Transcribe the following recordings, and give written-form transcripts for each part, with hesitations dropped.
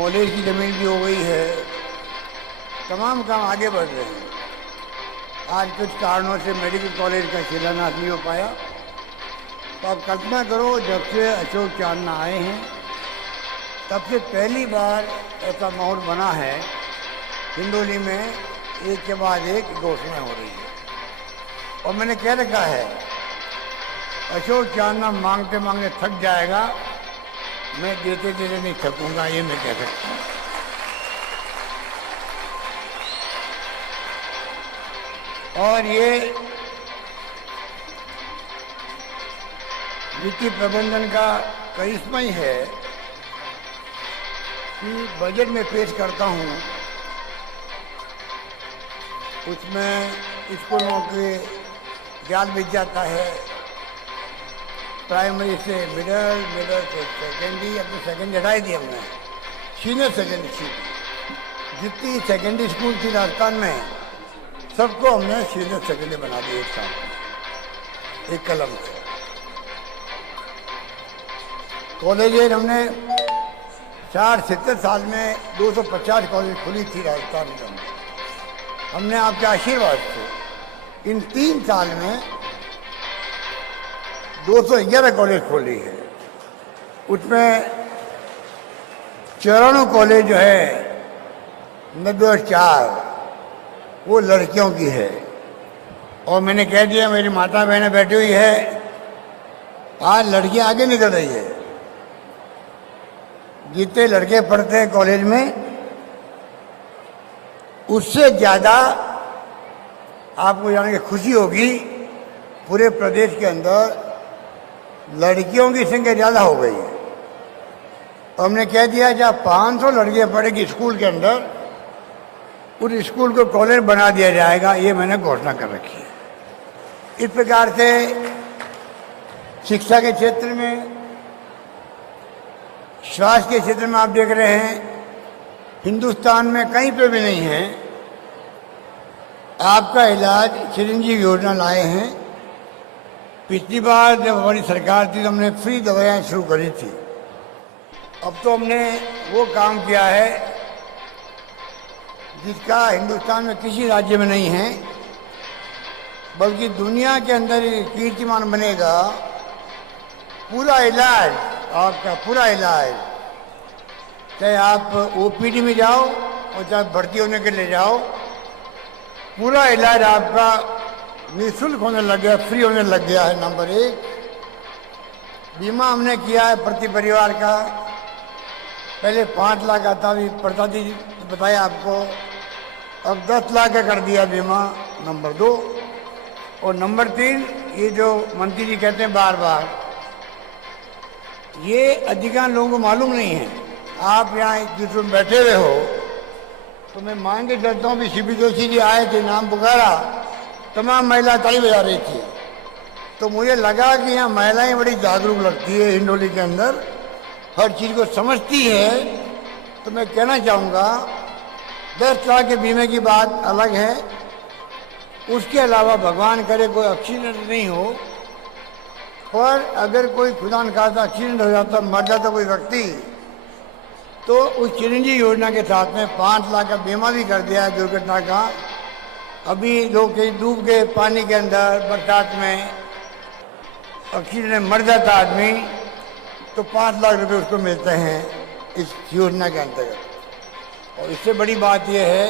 College की ज़मीन भी हो गई है, तमाम काम आगे बढ़ रहे हैं। आज कुछ कारणों से मेडिकल कॉलेज का शिलान्यास नहीं हो पाया, तो आप कल्पना करो जब से अशोक चांदना आए हैं तब से पहली बार ऐसा माहौल बना है, हिंदोली में एक के बाद एक घोषणाएं हो रही है। और मैंने कह रखा है अशोक चांदना मांगते मांगते थक जाएगा, मैं देते देते नहीं थकूंगा, ये मैं कह सकता हूँ। और ये वित्तीय प्रबंधन का करिश्मा ही है कि बजट में पेश करता हूँ, उसमें स्कूलों के ज्ञान मिल जाता है, प्राइमरी से मिडल, मिडल से सेकेंडरी, अब तो सेकेंडरी हटाई दी हमने, सीनियर सेकेंडरी स्कूल जितनी सेकेंडरी स्कूल थी राजस्थान में सबको हमने सीनियर सेकेंडरी बना दी एक साथ, एक कलम से। कॉलेज हमने 60-70 साल में 250 कॉलेज खुली थी राजस्थान में, हमने आपके आशीर्वाद से इन 3 साल में 211 कॉलेज खोली है। उसमें 94 कॉलेज जो है 94 वो लड़कियों की है। और मैंने कह दिया, मेरी माता बहनें बैठी हुई है, आज लड़कियां आगे निकल रही है। जितने लड़के पढ़ते हैं कॉलेज में उससे ज़्यादा आपको जान के खुशी होगी, पूरे प्रदेश के अंदर लड़कियों की संख्या ज़्यादा हो गई है। तो हमने कह दिया जहाँ 500 लड़कियाँ पढ़ेगी स्कूल के अंदर, उस स्कूल को कॉलेज बना दिया जाएगा, ये मैंने घोषणा कर रखी है। इस प्रकार से शिक्षा के क्षेत्र में, स्वास्थ्य के क्षेत्र में आप देख रहे हैं हिंदुस्तान में कहीं पे भी नहीं है आपका इलाज चिरंजीवी योजना लाए हैं। पिछली बार जब हमारी सरकार थी तो हमने फ्री दवाइयाँ शुरू करी थी। अब तो हमने वो काम किया है जिसका हिंदुस्तान में किसी राज्य में नहीं है, बल्कि दुनिया के अंदर कीर्तिमान बनेगा। पूरा इलाज, आपका पूरा इलाज, चाहे आप ओपीडी में जाओ और चाहे भर्ती होने के लिए जाओ, पूरा इलाज आपका निःशुल्क होने लग गया, फ्री होने लग गया है। नंबर 1, बीमा हमने किया है प्रति परिवार का। पहले 5 लाख आता भी पड़ता थी, बताया आपको, अब 10 लाख का कर दिया बीमा। नंबर 2 और नंबर 3, ये जो मंत्री जी कहते हैं बार बार, ये अधिकांश लोगों को मालूम नहीं है। आप यहाँ जिसमें बैठे हुए हो तो मैं मान के चलता हूँ भी सीपी जोशी जी आए थे, नाम पुकारा, तमाम महिला ताली बजा रही थी, तो मुझे लगा कि यहाँ महिलाएं बड़ी जागरूक लगती है, हिंडोली के अंदर हर चीज़ को समझती है। तो मैं कहना चाहूँगा 10 लाख के बीमे की बात अलग है, उसके अलावा भगवान करे कोई एक्सीडेंट नहीं हो, पर अगर कोई खुदा न खास्ता एक्सीडेंट हो जाता, मर जाता कोई व्यक्ति, तो उस चिरंजीवी योजना के साथ में 5 लाख का बीमा भी कर दिया है दुर्घटना का। अभी लोग कहीं डूब गए पानी के अंदर, बरसात में एक्सीडेंट में मर जाता आदमी, तो 5 लाख रुपए उसको मिलते हैं इस योजना के अंतर्गत। और इससे बड़ी बात यह है,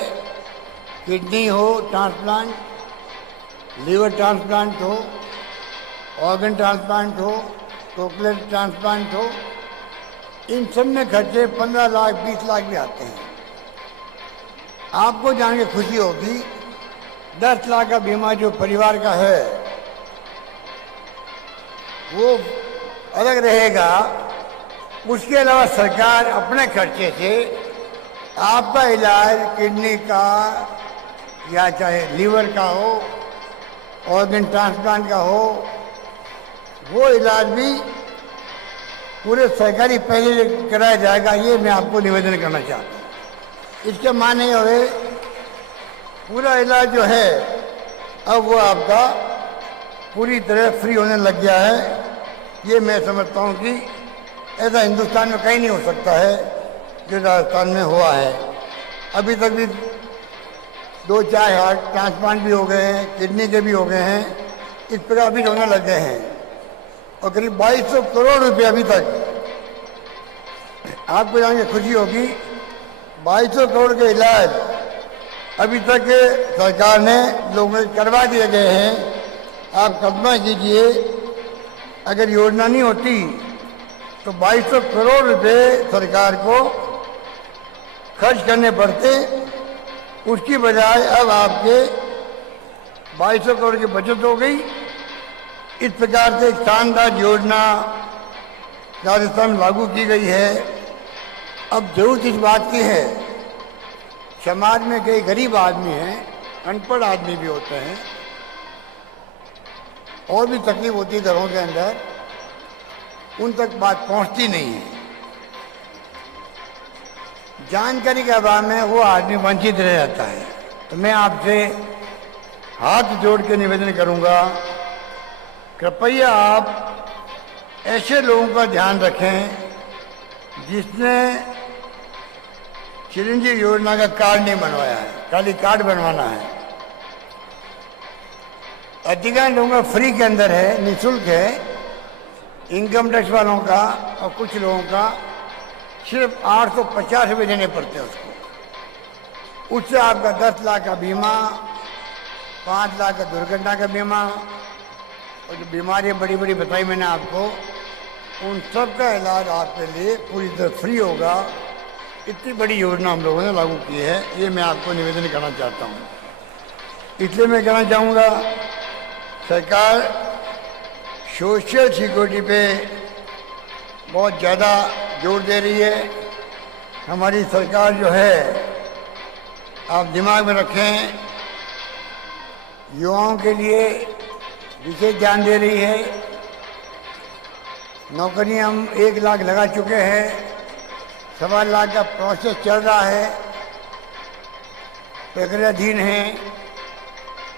किडनी हो ट्रांसप्लांट, लीवर ट्रांसप्लांट हो, ऑर्गन ट्रांसप्लांट हो, कोक्लियर ट्रांसप्लांट हो, इन सब में खर्चे 15 लाख 20 लाख भी आते हैं। आपको जान के खुशी होगी 10 लाख का बीमा जो परिवार का है वो अलग रहेगा। उसके अलावा सरकार अपने खर्चे से आपका इलाज किडनी का या चाहे लीवर का हो, ऑर्गन ट्रांसप्लांट का हो, वो इलाज भी पूरे सरकारी पैसे कराया जाएगा। ये मैं आपको निवेदन करना चाहता हूँ। इसके माने हुए पूरा इलाज जो है अब वो आपका पूरी तरह फ्री होने लग गया है। ये मैं समझता हूँ कि ऐसा हिंदुस्तान में कहीं नहीं हो सकता है। जो राजस्थान में हुआ है। अभी तक भी 2-4 हार्ट ट्रांसप्लांट भी हो गए हैं, किडनी के भी हो गए हैं, इस प्रकार भी होने लग गए हैं। और करीब 2200 करोड़ रुपए अभी तक, आपको जान के खुशी होगी, 2200 करोड़ के इलाज अभी तक सरकार ने लोगों को करवा दिए गए हैं। आप कल्पना कीजिए, अगर योजना नहीं होती तो 2200 करोड़ रुपए सरकार को खर्च करने पड़ते। उसकी बजाय अब आपके 2200 करोड़ की बचत हो गई। इस प्रकार से एक शानदार योजना राजस्थान में लागू की गई है। अब जरूरत इस बात की है, समाज में कई गरीब आदमी हैं, अनपढ़ आदमी भी होते हैं, और भी तकलीफ होती है घरों के अंदर, उन तक बात पहुंचती नहीं है। जानकारी के अभाव में वो आदमी वंचित रह जाता है। तो मैं आपसे हाथ जोड़ के निवेदन करूंगा, कृपया आप ऐसे लोगों का ध्यान रखें जिसने चिरंजीवी योजना का कार्ड नहीं बनवाया है, खाली कार्ड बनवाना है। अधिकांश लोगों का फ्री के अंदर है, निःशुल्क है, इनकम टैक्स वालों का, और कुछ लोगों का सिर्फ 850 रुपये देने पड़ते हैं उसको। उससे आपका 10 लाख का बीमा, 5 लाख का दुर्घटना का बीमा, और जो बीमारियाँ बड़ी बड़ी बताई मैंने आपको, उन सब का इलाज आपके लिए पूरी तरह फ्री होगा। इतनी बड़ी योजना हम लोगों ने लागू की है, ये मैं आपको निवेदन करना चाहता हूँ। इसलिए मैं कहना चाहूँगा, सरकार सोशल सिक्योरिटी पे बहुत ज़्यादा जोर दे रही है। हमारी सरकार जो है, आप दिमाग में रखें, युवाओं के लिए विशेष ध्यान दे रही है। नौकरियां हम 1 लाख लगा चुके हैं, 1.25 लाख का प्रोसेस चल रहा है, प्रक्रियाधीन है,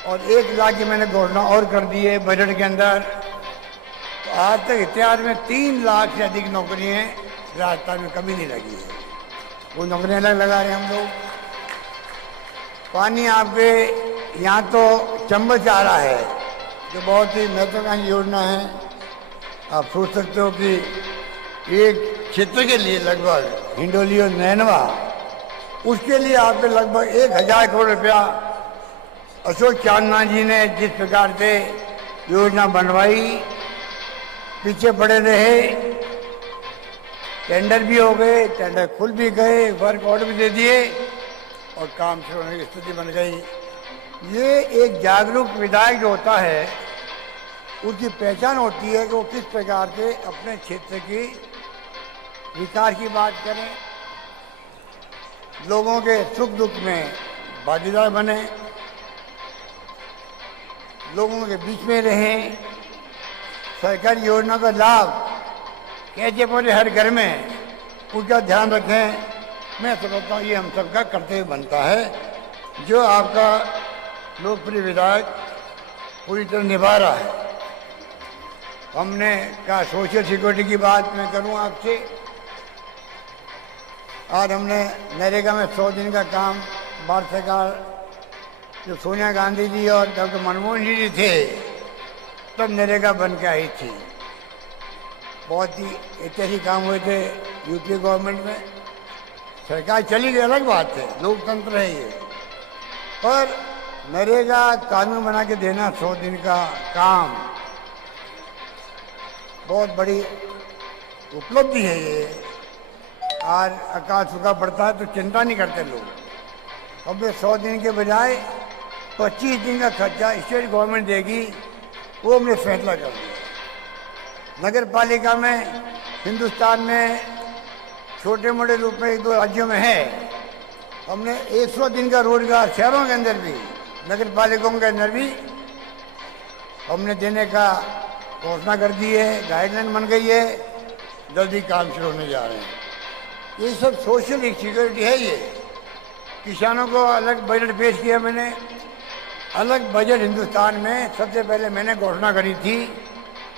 और 1 लाख की मैंने घोषणा और कर दी है बजट के अंदर। तो आज तक इतिहास में 3 लाख से अधिक नौकरियां राजस्थान में कभी नहीं लगी है। वो नौकरियां अलग लगा रहे हैं हम लोग। पानी आपके यहाँ तो चंबल से आ रहा है, जो बहुत ही महत्वाकांक्षी योजना है। आप सोच सकते हो कि एक क्षेत्र के लिए लगभग हिंडोली और नैनवा, उसके लिए आपके लगभग 1000 करोड़ रुपया अशोक चांदना जी ने जिस प्रकार से योजना बनवाई, पीछे पड़े रहे, टेंडर भी हो गए, टेंडर खुल भी गए, वर्क ऑर्डर भी दे दिए, और काम शुरू होने की स्थिति बन गई। ये एक जागरूक विधायक जो होता है, उसकी पहचान होती है कि वो किस प्रकार से अपने क्षेत्र की विकास की बात करें, लोगों के सुख दुख में भागीदार बने, लोगों के बीच में रहें, सरकारी योजना का लाभ कैसे पहुंचे हर घर में, उसका ध्यान रखें। मैं समझता हूँ ये हम सबका कर्तव्य बनता है, जो आपका लोकप्रिय विधायक पूरी तरह निभा रहा है। हमने कहा सोशल सिक्योरिटी की बात मैं करूँ आपसे। आज हमने नरेगा में 100 दिन का काम, भारत सरकार जो सोनिया गांधी जी और डॉक्टर मनमोहन जी थे, तब नरेगा बन के आई थी। बहुत ही ऐतिहासिक काम हुए थे यूपी गवर्नमेंट में। सरकार चली गई अलग बात है, लोकतंत्र है ये, पर नरेगा कानून बना के देना 100 दिन का काम बहुत बड़ी उपलब्धि है ये। आज अकाल सूखा पड़ता है तो चिंता नहीं करते लोग। अब 100 दिन के बजाय 25 दिन का खर्चा स्टेट गवर्नमेंट देगी, वो हमने फैसला कर दिया। नगर पालिका में हिंदुस्तान में छोटे मोटे रूप में 1-2 राज्यों में है। हमने 100 दिन का रोजगार शहरों के अंदर भी, नगर पालिकाओं के अंदर भी हमने देने का घोषणा कर दी है, गाइडलाइन बन गई है, जल्दी काम शुरू होने जा रहे हैं। ये सब सोशल सिक्योरिटी है। ये किसानों को अलग बजट पेश किया मैंने, अलग बजट हिंदुस्तान में सबसे पहले मैंने घोषणा करी थी,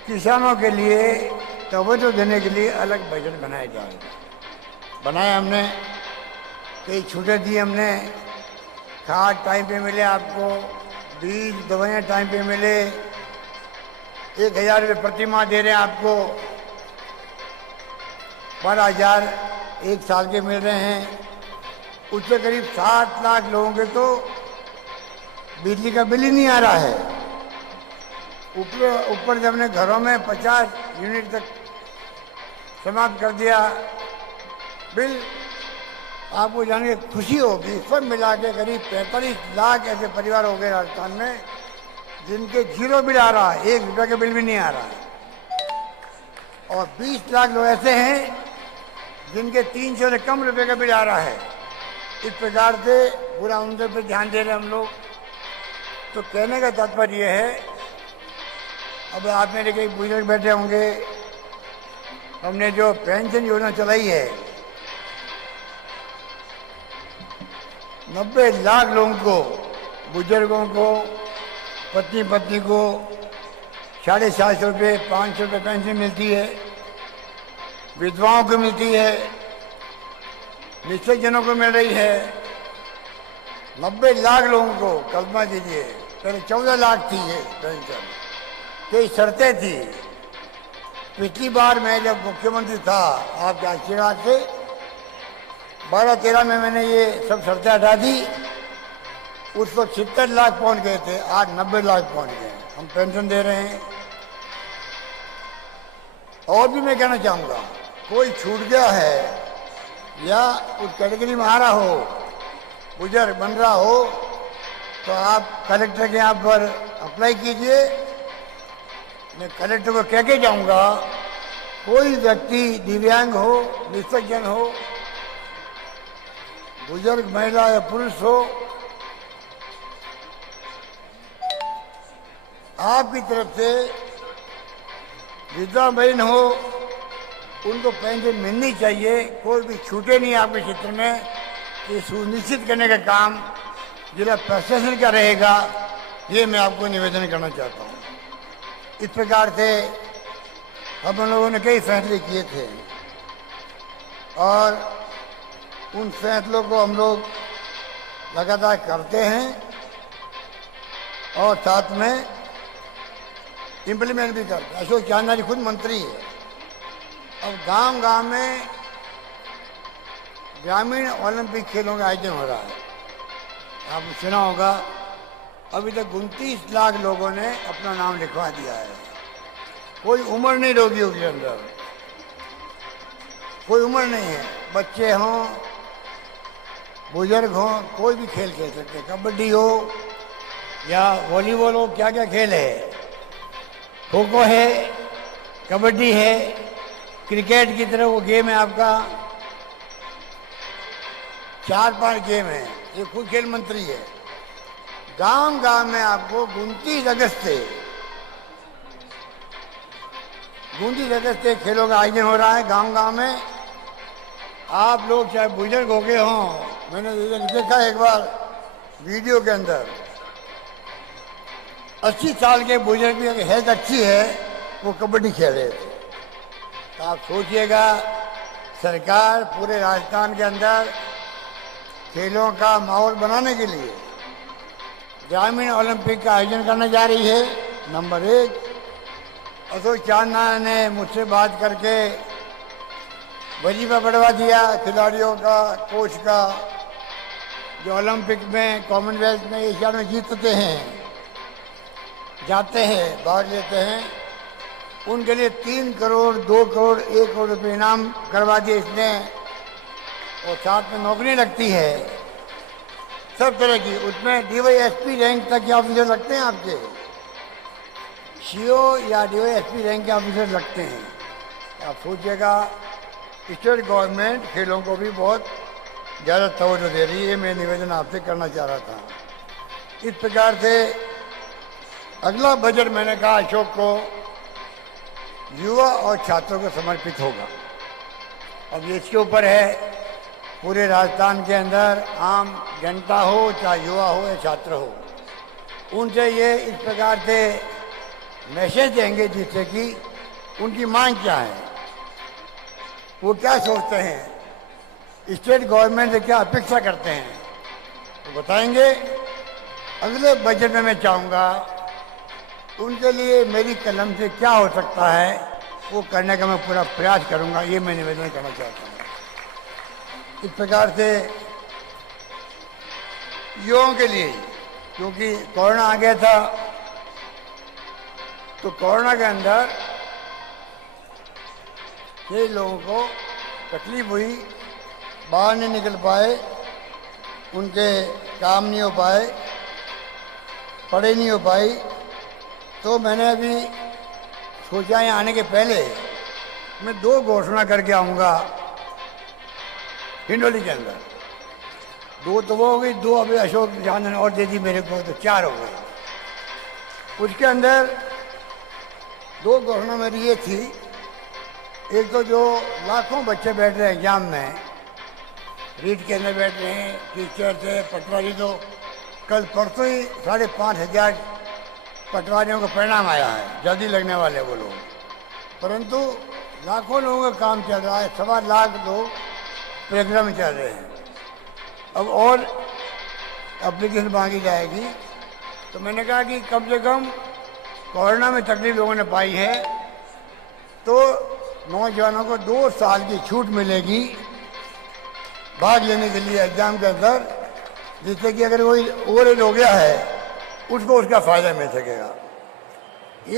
किसानों के लिए तवज्जो देने के लिए अलग बजट बनाए जाए। बनाया हमने। कई छूटें दी हमने, खाद टाइम पे मिले आपको, बीज दवाइयाँ टाइम पे मिले, 1000 रुपये प्रति माह दे रहे हैं आपको, 12,000 एक साल के मिल रहे हैं। उससे करीब 7 लाख लोगों के तो बिजली का बिल ही नहीं आ रहा है। ऊपर जब हमने घरों में 50 यूनिट तक समाप्त कर दिया बिल, आपको जान के खुशी होगी, सब मिला के करीब 45 लाख ऐसे परिवार हो गए राजस्थान में जिनके 0 बिल आ रहा है, 1 रुपये का बिल भी नहीं आ रहा है। और 20 लाख लोग ऐसे हैं जिनके 300 से कम रुपए का बिल आ रहा है। इस प्रकार से पूरा उनके पे ध्यान दे रहे हैं हम लोग। तो कहने का तात्पर्य यह है, अब आप मेरे कई बुजुर्ग बैठे होंगे, हमने जो पेंशन योजना चलाई है 90 लाख लोगों को, बुजुर्गों को, पत्नी को 750 रुपये 500 रुपये पेंशन मिलती है, विधवाओं को मिलती है, निश्चित जनों को मिल रही है। 90 लाख लोगों को, कल्पना कीजिए, पहले 14 लाख थी ये पेंशन, कई शर्तें थी। पिछली बार मैं जब मुख्यमंत्री था आपके आशीर्वाद से 12-13 में मैंने ये सब शर्तें हटा दी। उस वक्त 70 लाख पहुंच गए थे, आज 90 लाख पहुंच गए। हम पेंशन दे रहे हैं। और भी मैं कहना चाहूँगा, कोई छूट गया है या उस कैटेगरी में आ रहा हो, बुजुर्ग बन रहा हो, तो आप कलेक्टर के यहाँ पर अप्लाई कीजिए। मैं कलेक्टर को कह के जाऊँगा, कोई व्यक्ति दिव्यांग हो, निःशक्तजन हो, बुजुर्ग महिला या पुरुष हो, आपकी तरफ से विधवा बहन हो, उनको पेंशन मिलनी चाहिए। कोई भी छूटे नहीं आपके क्षेत्र में। ये सुनिश्चित करने का काम जिला प्रशासन का रहेगा, ये मैं आपको निवेदन करना चाहता हूँ। इस प्रकार से हम लोगों ने कई फैसले किए थे और उन फैसलों को हम लोग लगातार करते हैं और साथ में इम्प्लीमेंट भी करते हैं। अशोक चांदना जी खुद मंत्री है। अब गांव-गांव में ग्रामीण ओलंपिक खेलों का आयोजन हो रहा है, आपने सुना होगा। अभी तक 29 लाख लोगों ने अपना नाम लिखवा दिया है। कोई उम्र नहीं रोगियों के अंदर, कोई उम्र नहीं है। बच्चे हों, बुजुर्ग हों, कोई भी खेल खेल सकते हैं। कबड्डी हो या वॉलीबॉल हो, क्या क्या खेल है, खो खो है, कबड्डी है, क्रिकेट की तरह वो गेम है आपका, 4-5 गेम है। ये खुद खेल मंत्री है। गांव-गांव में आपको 29 अगस्त से खेलों का आयोजन हो रहा है गांव-गांव में। आप लोग चाहे बुजुर्ग हो गए हों, मैंने देखा एक बार वीडियो के अंदर 80 साल के बुजुर्ग की हेल्थ अच्छी है, वो कबड्डी खेल रहे थे। तो आप सोचिएगा, सरकार पूरे राजस्थान के अंदर खेलों का माहौल बनाने के लिए ग्रामीण ओलंपिक का आयोजन करने जा रही है। नंबर 1, अशोक चांदना ने मुझसे बात करके वजीफा बढ़वा दिया खिलाड़ियों का, कोच का, जो ओलंपिक में, कॉमनवेल्थ में, एशिया में जीतते हैं, जाते हैं, भाग लेते हैं, उनके लिए 3 करोड़, 2 करोड़, 1 करोड़ रुपये इनाम करवा दिए इसने। और साथ में नौकरी लगती है सब तरह की। उसमें DYSP रैंक तक के ऑफिसर लगते हैं आपके, CO या DYSP रैंक के ऑफिसर लगते हैं। आप सोचिएगा, स्टेट गवर्नमेंट खेलों को भी बहुत ज़्यादा तवज्जो दे रही है। मैं निवेदन आपसे करना चाह रहा था। इस प्रकार से अगला बजट मैंने कहा अशोक को युवा और छात्रों को समर्पित होगा। अब ये इसके ऊपर है, पूरे राजस्थान के अंदर आम जनता हो, चाहे युवा हो या छात्र हो, उनसे ये इस प्रकार से मैसेज देंगे जिससे कि उनकी मांग क्या है, वो क्या सोचते हैं। स्टेट गवर्नमेंट से क्या अपेक्षा करते हैं तो बताएंगे। अगले बजट में मैं चाहूँगा उनके लिए मेरी कलम से क्या हो सकता है वो करने का मैं पूरा प्रयास करूँगा, ये मैं निवेदन करना चाहता हूँ। इस प्रकार से युवाओं के लिए, क्योंकि कोरोना आ गया था तो कोरोना के अंदर कई लोगों को तकलीफ हुई, बाहर नहीं निकल पाए, उनके काम नहीं हो पाए, पढ़ाई नहीं हो पाई। तो मैंने अभी सोचा यहाँ आने के पहले मैं 2 घोषणा करके आऊँगा हिंडोली के अंदर। 2 तो वो हो गई, 2 अभी अशोक जान ने और दे दी मेरे को, तो 4 हो गए। उसके अंदर 2 घोषणा मेरी ये थी, एक तो जो लाखों बच्चे बैठ रहे हैं एग्जाम में, रीट के अंदर बैठ रहे हैं, टीचर थे, पटवारी, तो कल परसों ही 5,500 पटवारियों का परिणाम आया है, जल्दी लगने वाले वो लोग। परंतु लाखों लोगों का काम चल रहा है, 1.25 लाख लोग परीक्षा में चल रहे हैं। अब और एप्लीकेशन मांगी जाएगी, तो मैंने कहा कि कम से कम कोरोना में तकलीफ लोगों ने पाई है तो नौजवानों को 2 साल की छूट मिलेगी भाग लेने के लिए एग्जाम के अंदर, जिससे कि अगर कोई ओवर एज हो गया है उसको उसका फायदा मिल सकेगा।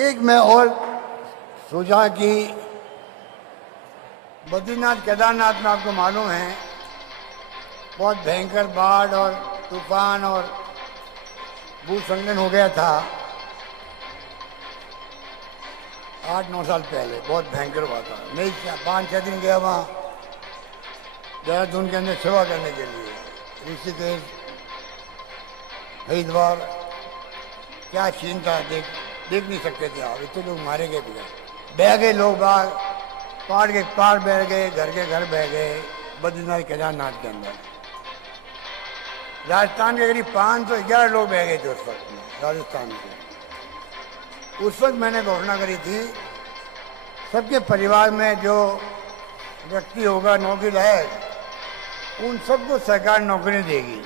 एक मैं और सोचा कि बद्रीनाथ केदारनाथ में आपको मालूम है बहुत भयंकर बाढ़ और तूफान और भूस्खलन हो गया था 8-9 साल पहले, बहुत भयंकर हुआ था। मैं 5-6 दिन गया वहाँ देहरादून के अंदर सेवा करने के लिए, ऋषिकेश, हरिद्वार, क्या सीन था, देख नहीं सकते थे आप, इतने लोग मारे गए थे, बह गए लोग, बाग पहाड़ के पार बह गए, घर के घर बह गए बद्रीनाथ केदारनाथ के अंदर। राजस्थान के करीब 511 लोग बह गए थे उस वक्त में, राजस्थान के। उस वक्त मैंने घोषणा करी थी सबके परिवार में जो व्यक्ति होगा नौकरी लायक उन सबको सरकार नौकरी देगी।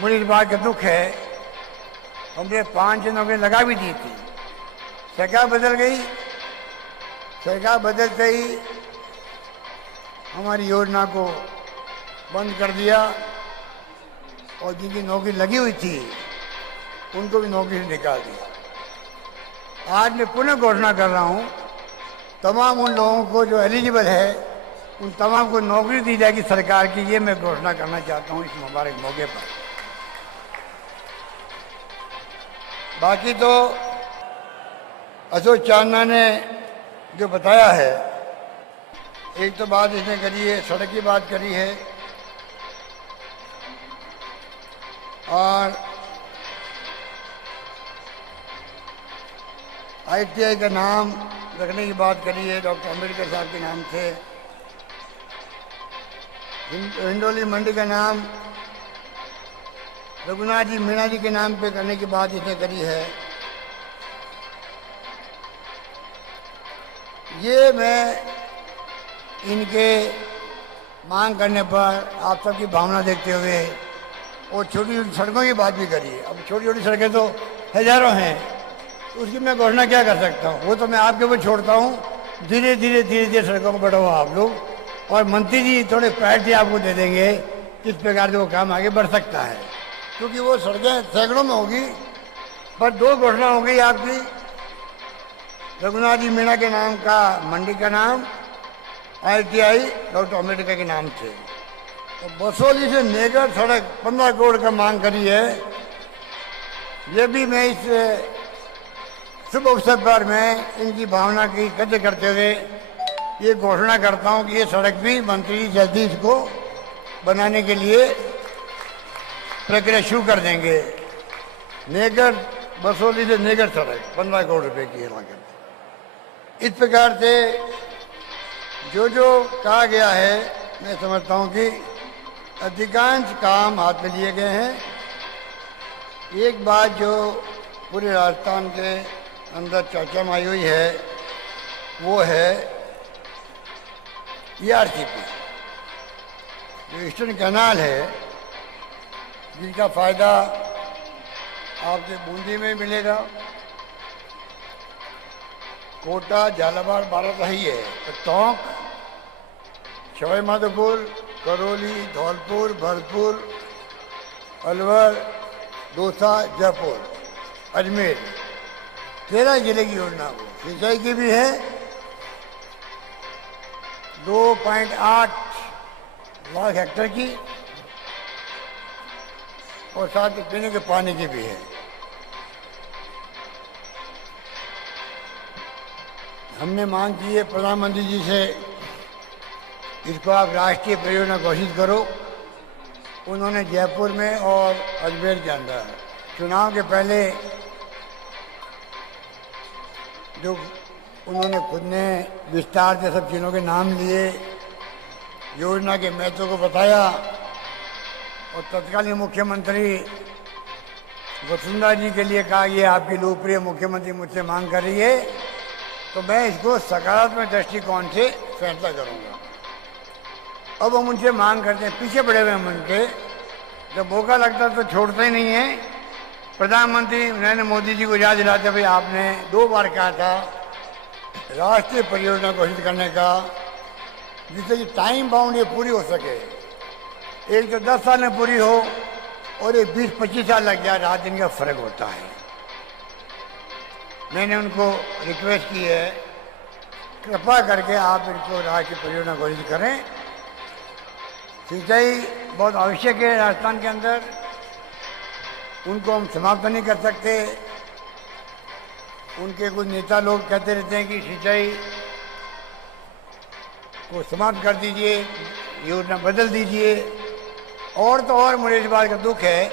मुझे इस बात का दुख है, हमने 5 नौकरी लगा भी दी थी, सरकार बदल गई, सरकार बदलते ही हमारी योजना को बंद कर दिया और जिनकी नौकरी लगी हुई थी उनको भी नौकरी से निकाल दिया। आज मैं पुनः घोषणा कर रहा हूँ तमाम उन लोगों को जो एलिजिबल है उन तमाम को नौकरी दी जाएगी सरकार की, ये मैं घोषणा करना चाहता हूँ इस मुबारक मौके पर। बाकी तो अशोक चांदना ने जो बताया है, एक तो बात इसने करी है, सड़क की बात करी है और ITI का नाम रखने की बात करी है डॉक्टर अम्बेडकर साहब के नाम से। हिंडोली मंडी का नाम रघुनाथ जी मीणा जी के नाम पे करने की बात इसने करी है। ये मैं इनके मांग करने पर आप सबकी भावना देखते हुए और छोटी छोटी सड़कों की बात भी करी है। अब छोटी छोटी सड़कें तो हजारों हैं, तो उसकी मैं घोषणा क्या कर सकता हूँ, वो तो मैं आपके ऊपर छोड़ता हूँ। धीरे धीरे सड़कों को बढ़ाओ आप लोग, और मंत्री जी थोड़े प्रायोरिटी आपको दे देंगे किस प्रकार से वो काम आगे बढ़ सकता है, क्योंकि वो सड़कें सैकड़ों में होगी। पर 2 घोषणा हो गई आपकी, रघुनाथ जी मीणा के नाम का मंडी का नाम, ITI डॉक्टर अम्बेडकर के नाम से। तो बसोली से नेगर सड़क 15 करोड़ का मांग करी है। ये भी मैं इस शुभ अवसर पर मैं इनकी भावना की कदर करते हुए ये घोषणा करता हूँ कि ये सड़क भी मंत्री जी जल्दी इसको बनाने के लिए प्रक्रिया शुरू कर देंगे। नेगर बसोली से नेगर सड़क 15 करोड़ रुपए की लागत। इस प्रकार से जो जो कहा गया है मैं समझता हूँ कि अधिकांश काम हाथ में लिए गए हैं। एक बात जो पूरे राजस्थान के अंदर चर्चा में आई हुई है वो है ERCP, जो ईस्टर्न कैनाल है, जिसका फायदा आपके बूंदी में मिलेगा, कोटा, झालावाड़, बारात ही है, तो टोंक, सवाई माधोपुर, करौली, धौलपुर, भरतपुर, अलवर, दौसा, जयपुर, अजमेर, 13 जिले की योजना को सिंचाई की भी है। 2.8 लाख हेक्टेयर की और साथ ही पीने के पानी की भी है। हमने मांग की है प्रधानमंत्री जी से, इसको आप राष्ट्रीय परियोजना घोषित करो। उन्होंने जयपुर में और अजमेर के अंदर चुनाव के पहले जो उन्होंने खुद ने विस्तार से सब चीज़ों के नाम लिए, योजना के महत्व को बताया, और तत्कालीन मुख्यमंत्री वसुंधरा जी के लिए कहा, ये आपकी लोकप्रिय मुख्यमंत्री मुझसे मांग कर रही है, तो मैं इसको सकारात्मक दृष्टिकोण से फैसला करूंगा। अब हम उनसे मांग करते हैं, पीछे पड़े हुए हम उनके, जब मौका लगता तो छोड़ते ही नहीं है। प्रधानमंत्री नरेंद्र मोदी जी को याद दिलाते, भाई आपने 2 बार कहा था राष्ट्रीय परियोजना घोषित करने का, जिससे कि टाइम बाउंड ये पूरी हो सके। एक तो 10 साल में पूरी हो और ये 20-25 साल लग जाए, रात दिन का फर्क होता है। मैंने उनको रिक्वेस्ट की है, कृपा करके आप इनको राष्ट्रीय परियोजना घोषित करें। सिंचाई बहुत आवश्यक है राजस्थान के अंदर, उनको हम समाप्त नहीं कर सकते। उनके कुछ नेता लोग कहते रहते हैं कि सिंचाई को समाप्त कर दीजिए, योजना बदल दीजिए। और तो और मुझे इस बात का दुख है,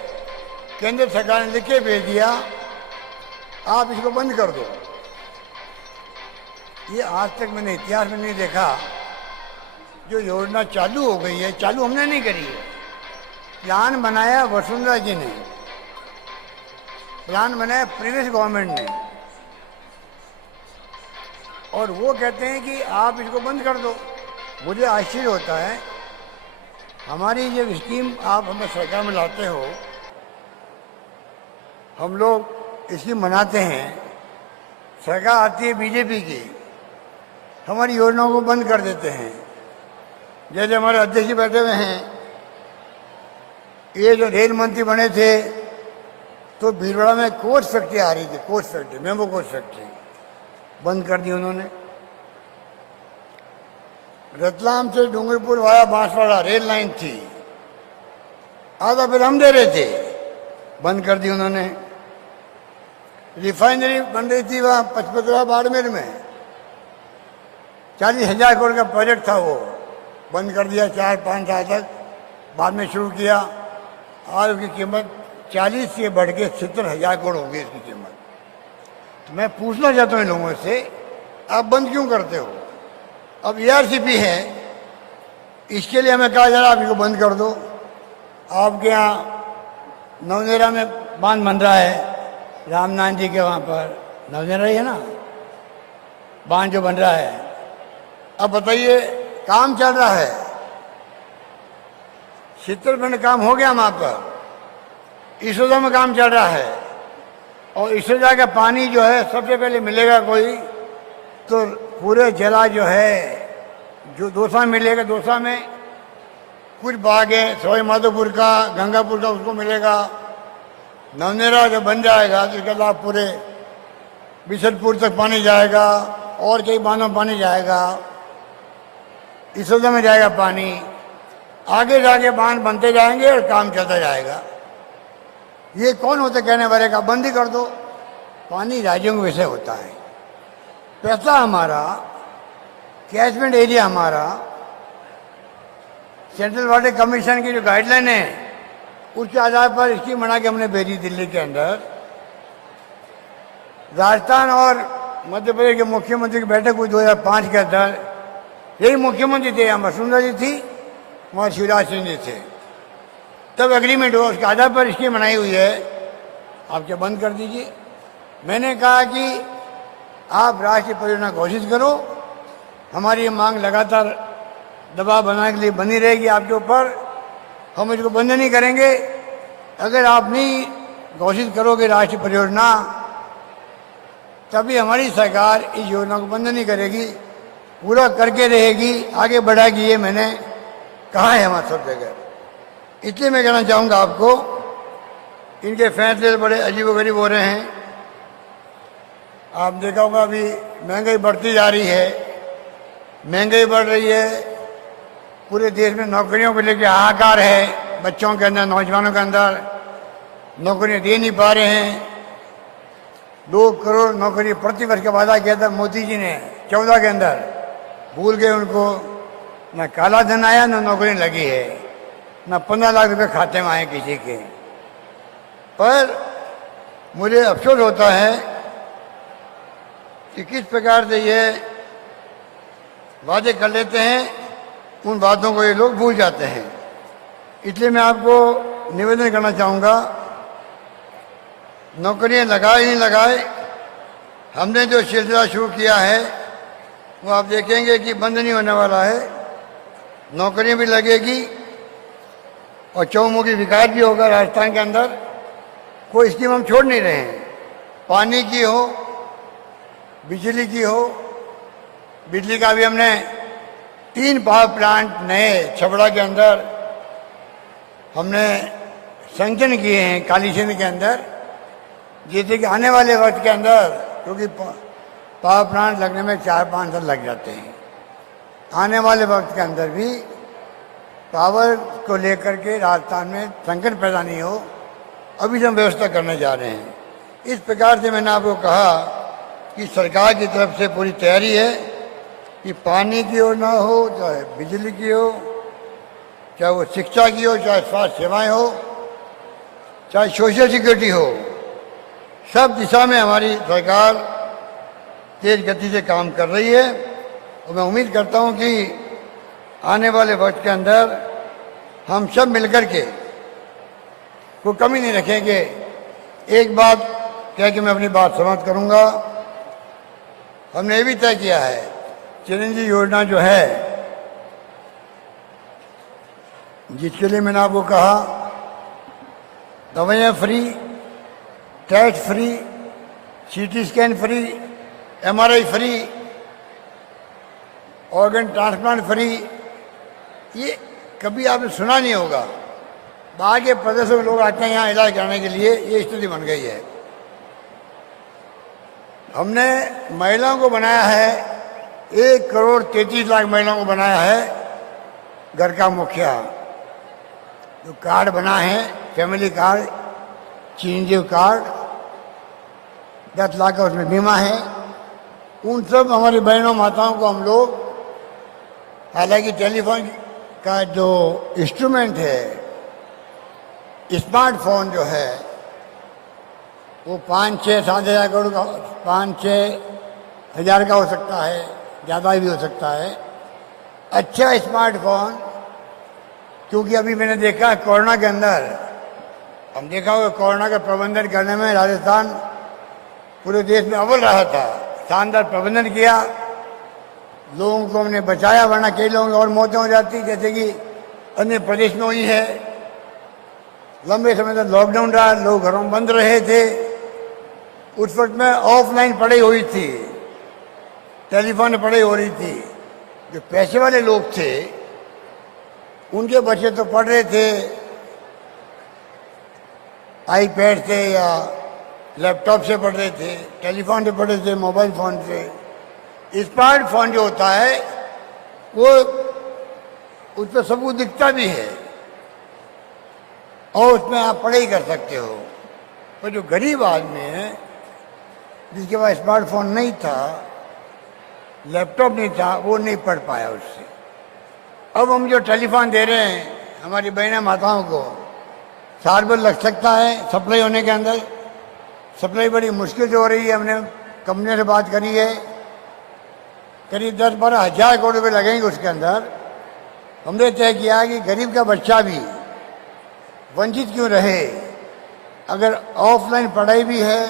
केंद्र सरकार ने लिख के भेज दिया, आप इसको बंद कर दो। ये आज तक मैंने इतिहास में नहीं देखा। जो योजना चालू हो गई है, चालू हमने नहीं करी है, प्लान बनाया वसुंधरा जी ने, प्लान बनाया प्रीवियस गवर्नमेंट ने, और वो कहते हैं कि आप इसको बंद कर दो। मुझे आश्चर्य होता है, हमारी ये स्कीम आप हमें सरकार में लाते हो, हम लोग स्कीम बनाते हैं, सरकार आती है बीजेपी की, हमारी योजनाओं को बंद कर देते हैं। जैसे हमारे अध्यक्ष जी बैठे हुए हैं, ये जो रेल मंत्री बने थे, तो भीलवाड़ा में कोच फैक्ट्री आ रही थी, coach factory, memo coach factory बंद कर दी उन्होंने। रतलाम से Dungarpur via Banswara rail line थी, आधा फिर हम दे रहे थे, बंद कर दी उन्होंने। रिफाइनरी बन रही थी वहाँ पचपतरा बाड़मेर में, 40,000 करोड़ का प्रोजेक्ट था, वो बंद कर दिया 4-5 साल तक, बाद में शुरू किया। आज उसकी कीमत 40 से बढ़ के 70,000 करोड़ हो गई इसकी कीमत। तो मैं पूछना चाहता हूँ इन लोगों से, आप बंद क्यों करते हो? अब ERCP है, इसके लिए हमें कहा जा रहा है आप इसको बंद कर दो। आपके यहाँ नवनेरा में बांध बन रहा है, रामनाथ जी के वहाँ पर नवनेरा ही है ना, बांध जो बन रहा है। अब बताइए, काम चल रहा है, चित्रपंड काम हो गया वहाँ पर, इसोदा में काम चल रहा है, और इसोदा का पानी जो है सबसे पहले मिलेगा कोई तो पूरे जिला जो है, जो दौसा मिलेगा, दौसा में कुछ भाग है सवाई माधोपुर का, गंगापुर का, उसको मिलेगा। नवनेरा जब बन जाएगा तो इसके बाद पूरे बिशनपुर तक पानी जाएगा, और कई बांधों में पानी जाएगा, इसोदा में जाएगा पानी, आगे जाके बांध बनते जाएंगे और काम चलता जाएगा। ये कौन होता कहने वाले का बंद ही कर दो? पानी राज्यों का विषय होता है, पैसा हमारा, कैचमेंट एरिया हमारा, सेंट्रल वाटर कमीशन की जो गाइडलाइन है उसके आधार पर स्कीम बना के हमने भेजी दिल्ली के अंदर। राजस्थान और मध्य प्रदेश के मुख्यमंत्री की बैठक हुई 2005 के अंदर, यही मुख्यमंत्री थे, यहाँ वसुंधरा जी थी, वहाँ शिवराज सिंह जी थे, तब एग्रीमेंट हुआ, उसके आधार पर स्कीम बनाई हुई है, आप क्या बंद कर दीजिए। मैंने कहा कि आप राष्ट्रीय परियोजना घोषित करो, हमारी ये मांग लगातार दबाव बनाने के लिए बनी रहेगी आपके ऊपर, हम इसको बंद नहीं करेंगे। अगर आप नहीं घोषित करोगे राष्ट्रीय परियोजना, तभी हमारी सरकार इस योजना को बंद नहीं करेगी, पूरा करके रहेगी, आगे बढ़ाएगी। ये मैंने कहा है हमारे सब जगह। इसलिए मैं कहना चाहूँगा आपको, इनके फैसले बड़े अजीबोगरीब हो रहे हैं। आप देखा होगा अभी महंगाई बढ़ती जा रही है, महंगाई बढ़ रही है, पूरे देश में नौकरियों को लेकर हाहाकार है, बच्चों के अंदर, नौजवानों के अंदर नौकरियां दे नहीं पा रहे हैं। 2 करोड़ नौकरी प्रति वर्ष का वादा किया था मोदी जी ने 14 के अंदर, भूल गए उनको। न काला धन आया, न नौकरी लगी है, न 15 लाख रुपए खाते में आए किसी के। पर मुझे अफसोस होता है कि किस प्रकार से ये वादे कर लेते हैं, उन बातों को ये लोग भूल जाते हैं। इसलिए मैं आपको निवेदन करना चाहूँगा, नौकरियां लगाए नहीं लगाए, हमने जो सिलसिला शुरू किया है वो आप देखेंगे कि बंद नहीं होने वाला है। नौकरियां भी लगेगी और चौमुखी विकास भी होगा राजस्थान के अंदर। कोई स्कीम हम छोड़ नहीं रहे हैं, पानी की हो, बिजली की हो। बिजली का भी हमने 3 पावर प्लांट नए छबड़ा के अंदर हमने संचन किए हैं, काली सिंध के अंदर, जिससे कि आने वाले वक्त के अंदर, क्योंकि पावर प्लांट लगने में 4-5 साल लग जाते हैं, आने वाले वक्त के अंदर भी पावर को लेकर के राजस्थान में संकट पैदा नहीं हो, अभी हम व्यवस्था करने जा रहे हैं। इस प्रकार से मैंने आपको कहा कि सरकार की तरफ से पूरी तैयारी है कि पानी की हो ना हो, चाहे बिजली की हो, चाहे वो शिक्षा की हो, चाहे स्वास्थ्य सेवाएं हो, चाहे सोशल सिक्योरिटी हो, सब दिशा में हमारी सरकार तेज गति से काम कर रही है। और मैं उम्मीद करता हूं कि आने वाले वक्त के अंदर हम सब मिलकर के कोई कमी नहीं रखेंगे। एक बात कह के मैं अपनी बात समाप्त करूंगा। हमने ये भी तय किया है, चिरंजीवी योजना जो है, जिसके लिए मैंने आपको कहा दवाइयाँ free, test free, CT scan free, MRI free, organ transplant free. ये कभी आपने सुना नहीं होगा। बाहर के प्रदेशों में लोग आते हैं यहाँ इलाज कराने के लिए, ये स्थिति बन गई है। हमने महिलाओं को बनाया है, 1 करोड़ 33 लाख महिलाओं को बनाया है घर का मुखिया। जो कार्ड बना है, फैमिली कार्ड, चिरंजीव कार्ड, 10 लाख का उसमें बीमा है। उन सब हमारी बहनों माताओं को हम लोग, हालांकि टेलीफोन का जो इंस्ट्रूमेंट है, स्मार्टफोन जो है, वो 5-6-7 हज़ार करोड़ का, 5-6 हज़ार का हो सकता है, ज़्यादा भी हो सकता है। अच्छा स्मार्टफोन, क्योंकि अभी मैंने देखा कोरोना के अंदर, हम देखा होगा कोरोना का प्रबंधन करने में राजस्थान पूरे देश में अव्वल रहा था। शानदार प्रबंधन किया, लोगों को हमने बचाया, वरना कई लोगों की और मौतें हो जाती, जैसे कि अन्य प्रदेश में हुई है। लंबे समय तक लॉकडाउन रहा, लोग घरों में बंद रहे थे। उस वक्त में ऑफलाइन पढ़ाई हुई थी, टेलीफोन पर पढ़ाई हो रही थी। जो पैसे वाले लोग थे, उनके बच्चे तो पढ़ रहे थे आईपैड से या लैपटॉप से पढ़ रहे थे, टेलीफोन से पढ़ रहे थे, मोबाइल फ़ोन से। स्मार्टफोन जो होता है वो उस पर सब कुछ दिखता भी है और उसमें आप पढ़ाई कर सकते हो। पर जो गरीब आदमी है, जिसके पास स्मार्टफोन नहीं था, लैपटॉप नहीं था, वो नहीं पढ़ पाया उससे। अब हम जो टेलीफोन दे रहे हैं हमारी बहनें माताओं को, साल भर लग सकता है सप्लाई होने के अंदर। सप्लाई बड़ी मुश्किल से हो रही है। हमने कंपनी से बात करी है, करीब 10-12 हज़ार करोड़ रुपये लगेंगे उसके अंदर। हमने तय किया कि गरीब का बच्चा भी वंचित क्यों रहे। अगर ऑफलाइन पढ़ाई भी है,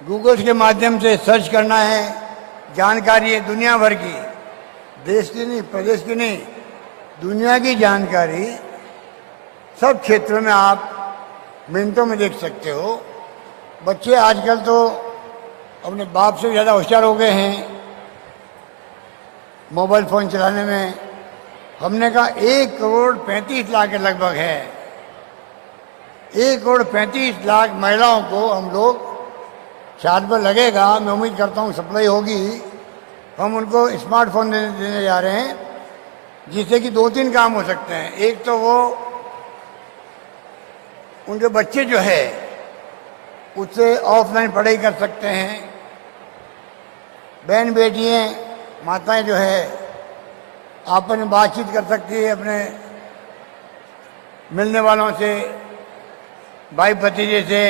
गूगल के माध्यम से सर्च करना है, जानकारी है दुनिया भर की, देश की नहीं, प्रदेश की नहीं, दुनिया की जानकारी सब क्षेत्रों में आप मिनटों में देख सकते हो। बच्चे आजकल तो अपने बाप से ज़्यादा होशियार हो गए हैं मोबाइल फ़ोन चलाने में। हमने कहा 1,35,00,000 के लगभग है। 1,35,00,000 महिलाओं को हम लोग साल भर लगेगा, मैं उम्मीद करता हूँ सप्लाई होगी, हम उनको स्मार्टफोन देने जा रहे हैं, जिससे कि 2-3 काम हो सकते हैं। एक तो वो उनके बच्चे जो है उससे ऑफलाइन पढ़ाई कर सकते हैं। बहन बेटियाँ माताएं जो है आपस में बातचीत कर सकती है अपने मिलने वालों से, भाई भतीजे से,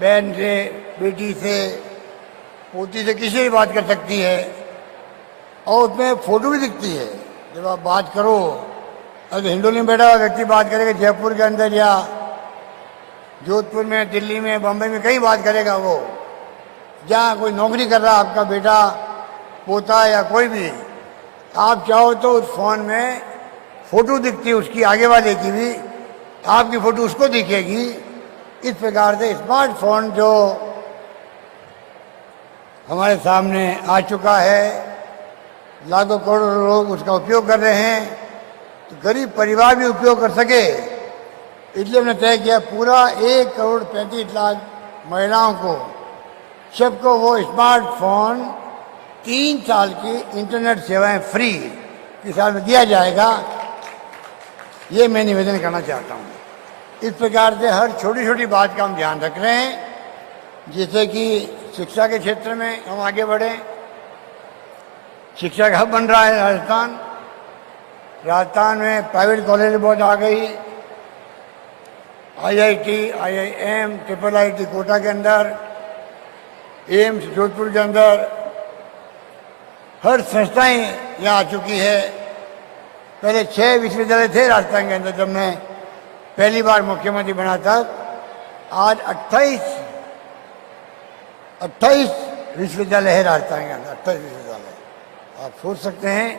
बहन से, बेटी से, पोती से, किसी से बात कर सकती है। और उसमें फ़ोटो भी दिखती है जब आप बात करो। अगर हिंडोली में बैठा हुआ व्यक्ति बात करेगा जयपुर के अंदर या जोधपुर में, दिल्ली में, बम्बई में, कहीं बात करेगा वो, जहाँ कोई नौकरी कर रहा आपका बेटा, पोता या कोई भी, आप चाहो तो उस फोन में फ़ोटो दिखती है उसकी, आगे वाले की भी, आपकी फ़ोटो उसको दिखेगी। इस प्रकार से स्मार्टफोन जो हमारे सामने आ चुका है, लाखों करोड़ों लोग उसका उपयोग कर रहे हैं, तो गरीब परिवार भी उपयोग कर सके, इसलिए हमने तय किया पूरा 1,35,00,000 महिलाओं को, सबको वो स्मार्टफोन 3 साल की इंटरनेट सेवाएं फ्री के साल में दिया जाएगा। ये मैं निवेदन करना चाहता हूँ। इस प्रकार से हर छोटी छोटी बात का हम ध्यान रख रहे हैं, जैसे कि शिक्षा के क्षेत्र में हम आगे बढ़ें। शिक्षा का हब बन रहा है राजस्थान। राजस्थान में प्राइवेट कॉलेज बहुत आ गई, IIT, IIM, IIIT कोटा के अंदर, एम्स जोधपुर के अंदर, हर संस्थाएं यहाँ आ चुकी है। पहले 6 विश्वविद्यालय थे राजस्थान के अंदर जब मैं पहली बार मुख्यमंत्री बना था। आज 28 विश्वविद्यालय है राजस्थान के अंदर, 28 विश्वविद्यालय। आप सोच सकते हैं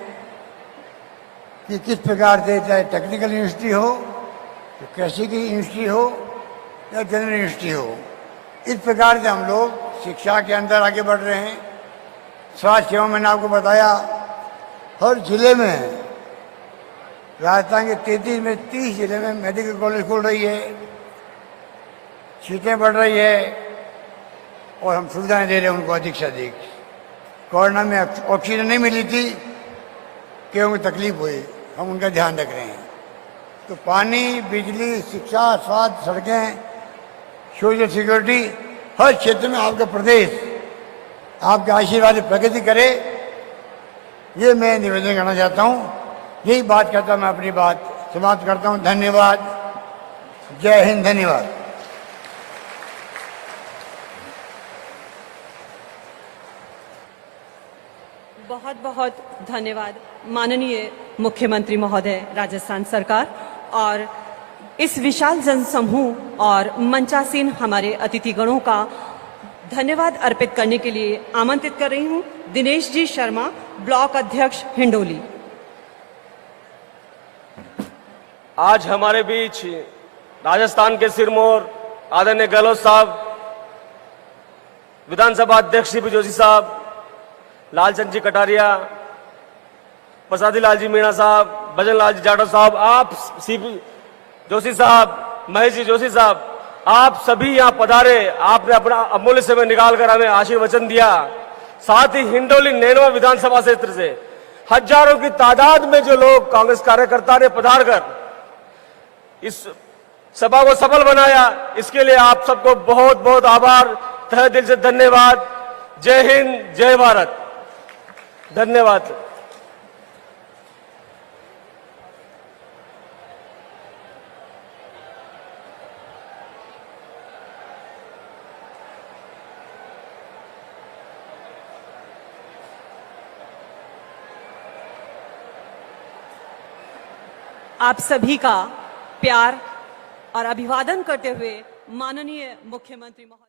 कि किस प्रकार से, चाहे टेक्निकल यूनिवर्सिटी हो, कृषि की यूनिवर्सिटी हो या जनरल यूनिवर्सिटी हो, इस प्रकार से हम लोग शिक्षा के अंदर आगे बढ़ रहे हैं। स्वास्थ्य सेवा मैंने आपको बताया, हर जिले में, राजस्थान के 33 में 30 जिले में मेडिकल कॉलेज खुल रही है, सीटें बढ़ रही है और हम सुविधाएं दे रहे हैं उनको अधिक से अधिक। कोरोना में ऑक्सीजन नहीं मिली थी कि उनको तकलीफ हुई, हम उनका ध्यान रख रहे हैं। तो पानी, बिजली, शिक्षा, स्वास्थ्य, सड़कें, सोशल सिक्योरिटी, हर क्षेत्र में आपका प्रदेश आपके आशीर्वाद से प्रगति करे, ये मैं निवेदन करना चाहता हूँ। यही बात करता मैं अपनी बात समाप्त करता हूँ। धन्यवाद। जय हिंद। धन्यवाद। बहुत बहुत धन्यवाद माननीय मुख्यमंत्री महोदय राजस्थान सरकार। और इस विशाल जनसमूह और मंचासीन हमारे अतिथिगणों का धन्यवाद अर्पित करने के लिए आमंत्रित कर रही हूं दिनेश जी शर्मा, ब्लॉक अध्यक्ष हिंडोली। आज हमारे बीच राजस्थान के सिरमौर आदरणीय गहलोत साहब, विधानसभा अध्यक्ष सीपी जोशी साहब, लालचंद जी कटारिया, प्रसादी लाल जी मीणा साहब, भजन लाल जी जाटव साहब, आप सीपी जोशी साहब, महेश जी जोशी साहब, आप सभी यहाँ पधारे। आपने अपना अमूल्य समय निकालकर हमें आशीर्वचन दिया। साथ ही हिंडोली नैनवा विधानसभा क्षेत्र से हजारों की तादाद में जो लोग कांग्रेस कार्यकर्ता ने पधार कर इस सभा को सफल बनाया, इसके लिए आप सबको बहुत बहुत आभार, तहे दिल से धन्यवाद। जय हिंद, जय भारत। धन्यवाद। आप सभी का प्यार और अभिवादन करते हुए माननीय मुख्यमंत्री महोदय